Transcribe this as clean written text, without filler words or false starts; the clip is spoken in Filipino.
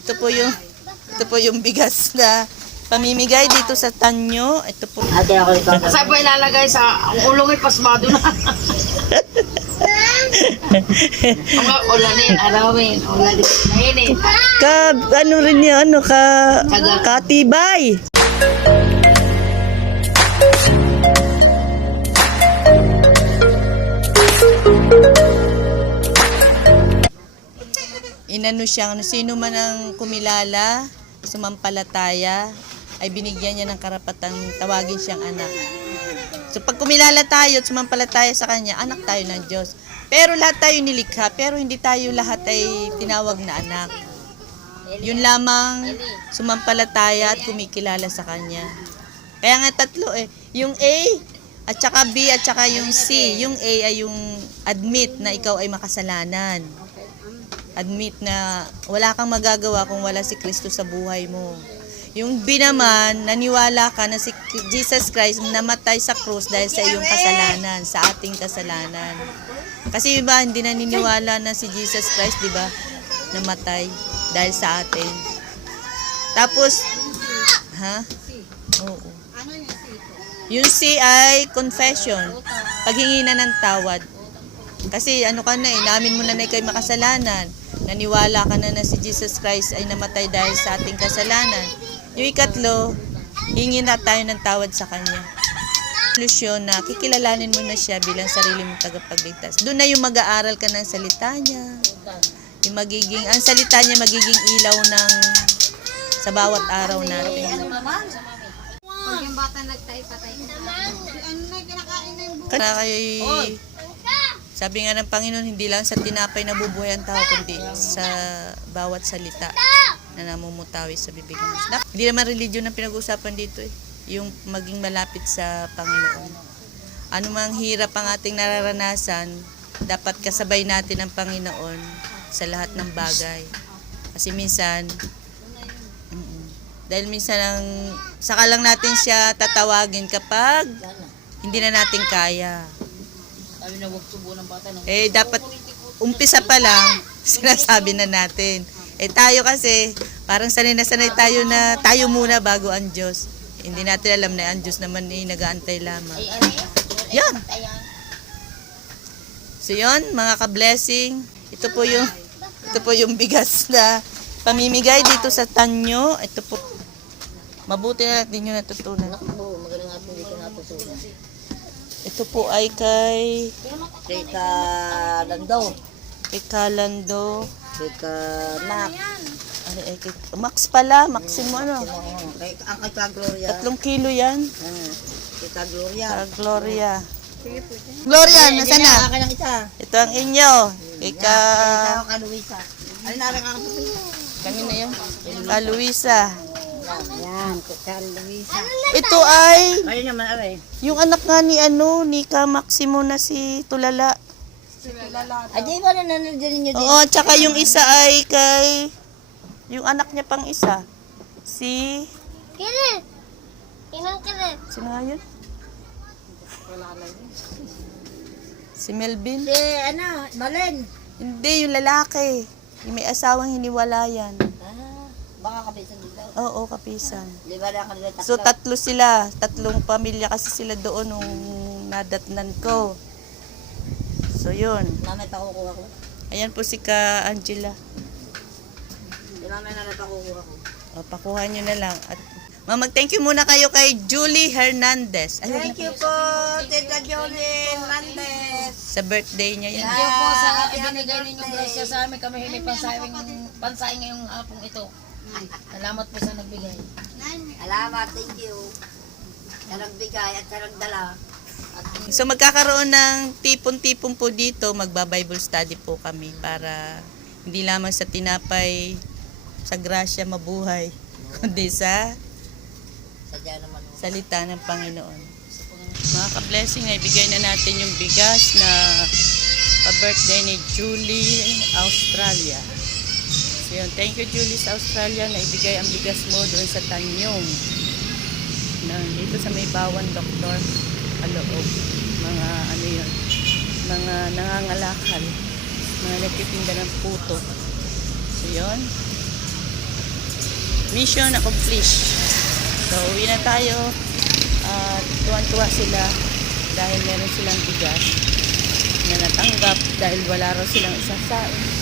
ito po yung bigas na pamimigay dito sa Tanyo. Ito po. Saan po ilalagay sa ulong pasmado na? Mga ulanin, arawin, ulanin, mainit. Ano rin yan, katibay. Inano siyang, sino man ang kumilala, sumampalataya, ay binigyan niya ng karapatang tawagin siyang anak. So pag kumilala tayo at sumampalataya sa Kanya, anak tayo ng Diyos. Pero lahat tayo nilikha, pero hindi tayo lahat ay tinawag na anak. Yun lamang sumampalataya at kumikilala sa Kanya. Kaya nga tatlo yung A, at saka B, at saka yung C. Yung A ay yung admit na ikaw ay makasalanan. Admit na wala kang magagawa kung wala si Kristo sa buhay mo. Yung B naman, naniwala ka na si Jesus Christ namatay sa krus dahil sa iyong kasalanan, sa ating kasalanan. Kasi iba hindi naniniwala na si Jesus Christ, di ba, namatay dahil sa atin. Tapos, Oo. Yung C ay confession, paghingi na ng tawad. Kasi namin mo na ikaw'y makasalanan. Naniwala ka na si Jesus Christ ay namatay dahil sa ating kasalanan. Yung ikatlo, hingi na tayo ng tawad sa Kanya. Konklusyon na kikilalanin mo na siya bilang sarili mong tagapagligtas. Doon na yung mag-aaral ka ng salita niya. Ang salita niya magiging ilaw sa bawat araw natin. Pag yung bata nagtay-patay ka. Ano na kinakain na yung buhay? Kaya sabi nga ng Panginoon, hindi lang sa tinapay nabubuhay ang tao, kundi sa bawat salita na namumutawi sa bibig ng Hindi naman religion ang pinag-uusapan dito yung maging malapit sa Panginoon. Ano mang hirap ang ating nararanasan, dapat kasabay natin ang Panginoon sa lahat ng bagay. Kasi minsan, dahil minsan saka lang natin siya tatawagin kapag hindi na natin kaya. Dapat umpisa pa lang, sinasabi na natin. Tayo kasi, parang sanay na sanay tayo na tayo muna bago ang Diyos. Hindi natin alam na ang Diyos naman nag-aantay lamang. Yan. So yun, mga ka-blessing, ito po yung bigas na pamimigay dito sa Tanyo. Ito po, mabuti na natin yung natutunan. Ito po ay kay Kalando. Kay Max pala, Maximo Ang kay Gloria. 3 kilo yan. Kay Gloria. Gloria. Gloria, nasaan na? Akin ang isa. Ito ang inyo. Ika Luisa. Ano na rin ang kanina yan? Luisa. Yan, kay Luisa. Ito ay Ayun naman yung anak nga ni Ka Maximo na si Tulala. Ay, di ba nanonood niyo din? Oo, tsaka yung isa ay kay yung anak niya pang isa. Si Kirit! Inang kirit! sino nga yun? Si Melvin? Si Malen. Hindi, yung lalaki. Yung may asawang hiniwalayan. Baka kapisan dito. Oo, kapisan. Di ba na kanila tatlo? So, 3 sila. 3 pamilya kasi sila doon nung nadatnan ko. So, yun. Mamay pakukuha ko. Ayan po si Ka Angela. Di mamay na pakukuha ko. O, pakuha nyo na lang. At mag-thank you muna kayo kay Julie Hernandez. Ayun, Thank you po, Tita Jolie Hernandez. sa birthday niya yan. Thank you po sa ibinigay ninyong grasya sa amin. Kami hindi pansayang ngayong hapong ito. Salamat po sa nagbigay. Salamat, thank you. Sa nagbigay at sa nagdala. So magkakaroon ng tipon-tipon po dito, magba-Bible study po kami para hindi lamang sa tinapay, sa grasya mabuhay, kundi sa Sadya naman. salita ng Panginoon. Mga ka-blessing, ibigay na natin yung bigas na pa-birthday ni Julie Australia. So yun, thank you Julie sa Australia na ibigay ang bigas mo doon sa Tanyong. Dito sa may Bawan Doktor, kaloob. Mga mga nangangalakal, mga nagtitinda ng puto. So yun, mission accomplished. So, uwi na tayo. At tuwan-tuwa sila dahil meron silang bigas na natanggap dahil wala raw silang isasain.